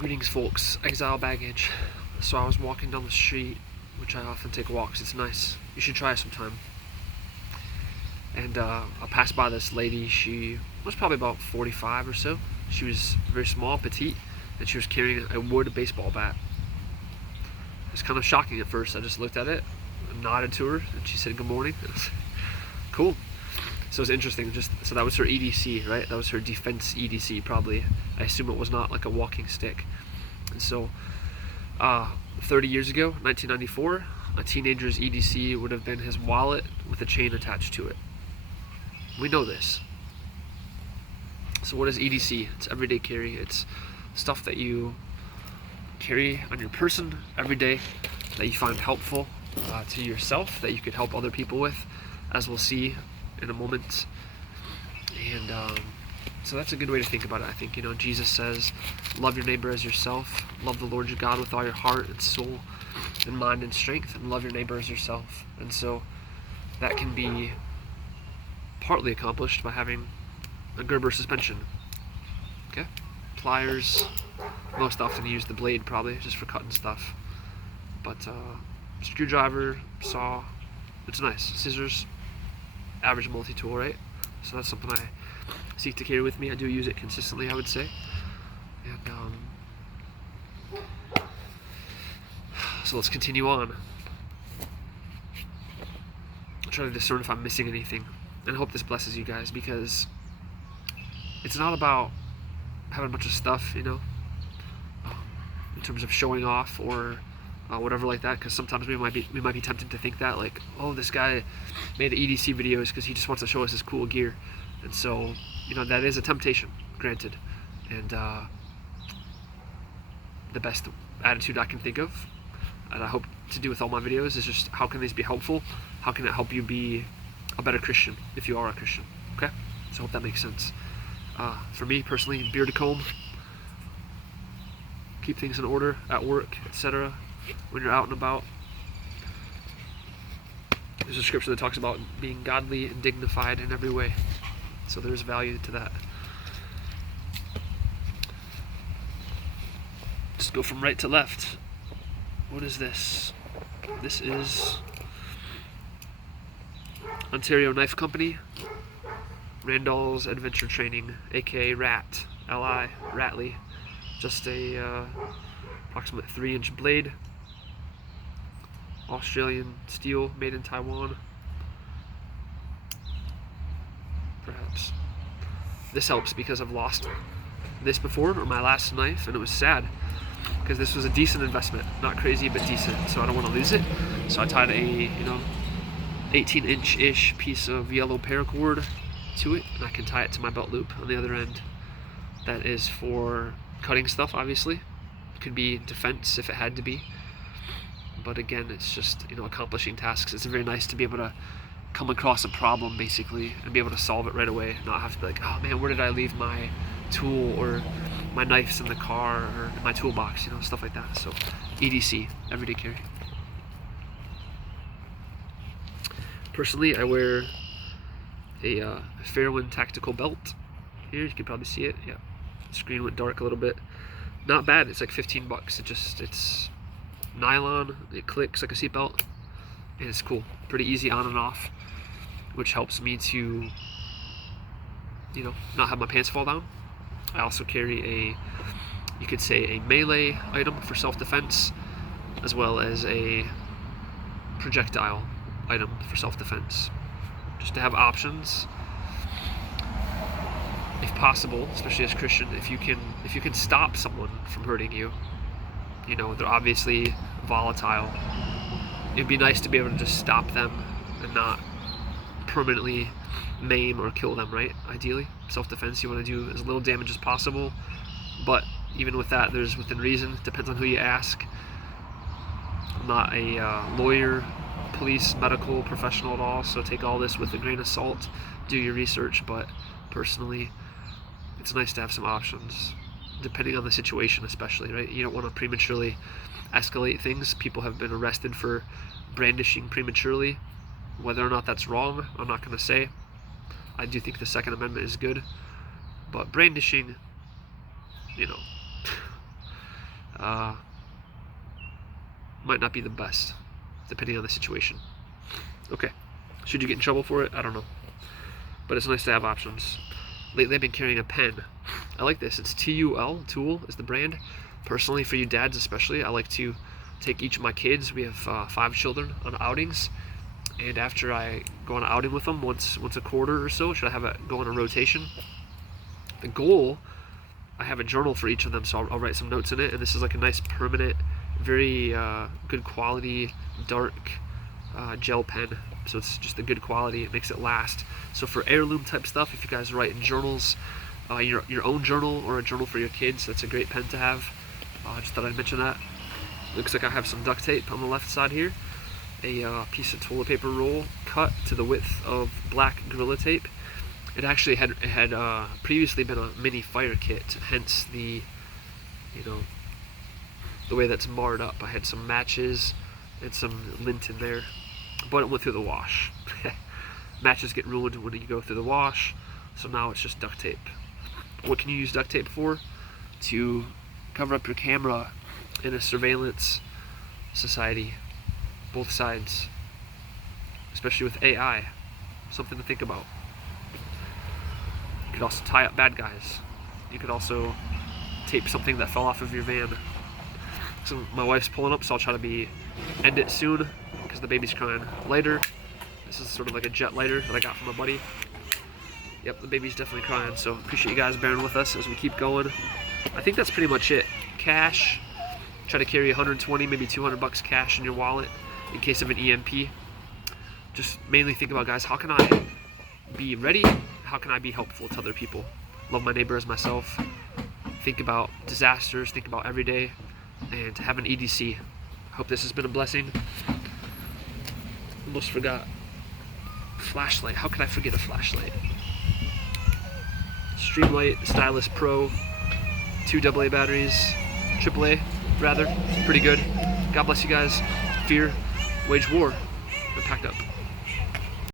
Greetings folks, Exile Baggage. So I was walking down the street, which I often take walks, it's nice. You should try it sometime. And I passed by this lady, she was probably about 45 or so. She was very small, petite, and she was carrying a wood baseball bat. It was kind of shocking at first. I just looked at it, nodded to her, and she said good morning. Cool. So it's interesting, so that was her EDC, right? That was her defense EDC, probably. I assume it was not like a walking stick. And so, 30 years ago, 1994, a teenager's EDC would have been his wallet with a chain attached to it. We know this. So what is EDC? It's everyday carry. It's stuff that you carry on your person every day that you find helpful to yourself, that you could help other people with, as we'll see in a moment. And so that's a good way to think about it. I think, Jesus says, love your neighbor as yourself, love the Lord your God with all your heart and soul and mind and strength, and love your neighbor as yourself. And so that can be partly accomplished by having a Gerber suspension. Okay? Pliers, most often use the blade probably, just for cutting stuff. But screwdriver, saw, it's nice. Scissors, average multi-tool, right? So that's something I seek to carry with me. I do use it consistently, I would say. And so let's continue on. I'll try to discern if I'm missing anything, and I hope this blesses you guys, because it's not about having a bunch of stuff, in terms of showing off or whatever like that, because sometimes we might be tempted to think that, like, oh, this guy made EDC videos because he just wants to show us his cool gear. And so, that is a temptation, granted. And the best attitude I can think of, and I hope to do with all my videos, is just, how can these be helpful? How can it help you be a better Christian if you are a Christian? Okay? So I hope that makes sense. For me personally, beard comb, keep things in order at work, etc. When you're out and about. There's a scripture that talks about being godly and dignified in every way. So there's value to that. Just go from right to left. What is this? This is Ontario Knife Company, Randall's Adventure Training, aka RAT, L-I, Ratley. Just a approximate 3-inch blade. Australian steel, made in Taiwan. Perhaps. This helps because I've lost this before, or my last knife, and it was sad because this was a decent investment. Not crazy, but decent, so I don't want to lose it. So I tied a 18-inch-ish piece of yellow paracord to it, and I can tie it to my belt loop on the other end. That is for cutting stuff, obviously. Could be defense if it had to be. But again, it's just, accomplishing tasks. It's very nice to be able to come across a problem, basically, and be able to solve it right away. Not have to be like, oh man, where did I leave my tool, or my knife's in the car, or in my toolbox, stuff like that. So EDC, everyday carry. Personally, I wear a Fairwind tactical belt. Here, you can probably see it. Yeah, the screen went dark a little bit. Not bad. It's like $15. It's nylon. It clicks like a seatbelt, and it's cool. Pretty easy on and off, which helps me to, not have my pants fall down. I also carry you could say a melee item for self-defense, as well as a projectile item for self-defense, just to have options. If possible, especially as a Christian, if you can stop someone from hurting you, they're obviously volatile. It'd be nice to be able to just stop them and not permanently maim or kill them, right? Ideally, self-defense, you want to do as little damage as possible, but even with that, there's within reason. Depends on who you ask. I'm not a lawyer, police, medical professional at all, so take all this with a grain of salt. Do your research, but personally, it's nice to have some options, depending on the situation, especially, right? You don't want to prematurely escalate things. People have been arrested for brandishing prematurely. Whether or not that's wrong, I'm not going to say. I do think the Second Amendment is good, but brandishing, might not be the best, depending on the situation. Okay, should you get in trouble for it? I don't know, but it's nice to have options. Lately I've been carrying a pen. I like this. It's TUL, Tool is the brand. Personally, for you dads especially, I like to take each of my kids, we have 5 children, on outings, and after I go on an outing with them once a quarter or so, should I have it go on a rotation. The goal, I have a journal for each of them, so I'll write some notes in it, and this is like a nice permanent, very good quality, dark gel pen. So it's just a good quality, it makes it last. So for heirloom type stuff, if you guys write in journals, your own journal or a journal for your kids, that's a great pen to have. Just thought I'd mention that. Looks like I have some duct tape on the left side here. A piece of toilet paper roll cut to the width of black Gorilla Tape. It actually had previously been a mini fire kit, hence the way that's marred up. I had some matches and some lint in there, but it went through the wash. Matches get ruined when you go through the wash, so now it's just duct tape. What can you use duct tape for? To cover up your camera in a surveillance society. Both sides, especially with AI, something to think about. You could also tie up bad guys. You could also tape something that fell off of your van. So my wife's pulling up, so I'll try to end it soon because the baby's crying. Lighter. This is sort of like a jet lighter that I got from a buddy. Yep, the baby's definitely crying, so appreciate you guys bearing with us as we keep going. I think that's pretty much it. Cash. Try to carry 120, maybe 200 bucks cash in your wallet in case of an EMP. Just mainly think about, guys, how can I be ready? How can I be helpful to other people? Love my neighbor as myself. Think about disasters, think about every day, and have an EDC. Hope this has been a blessing. Almost forgot. Flashlight. How could I forget a flashlight? Streamlight Stylus Pro, 2 AA batteries, AAA rather, pretty good. God bless you guys. Fear, wage war. I'm packed up.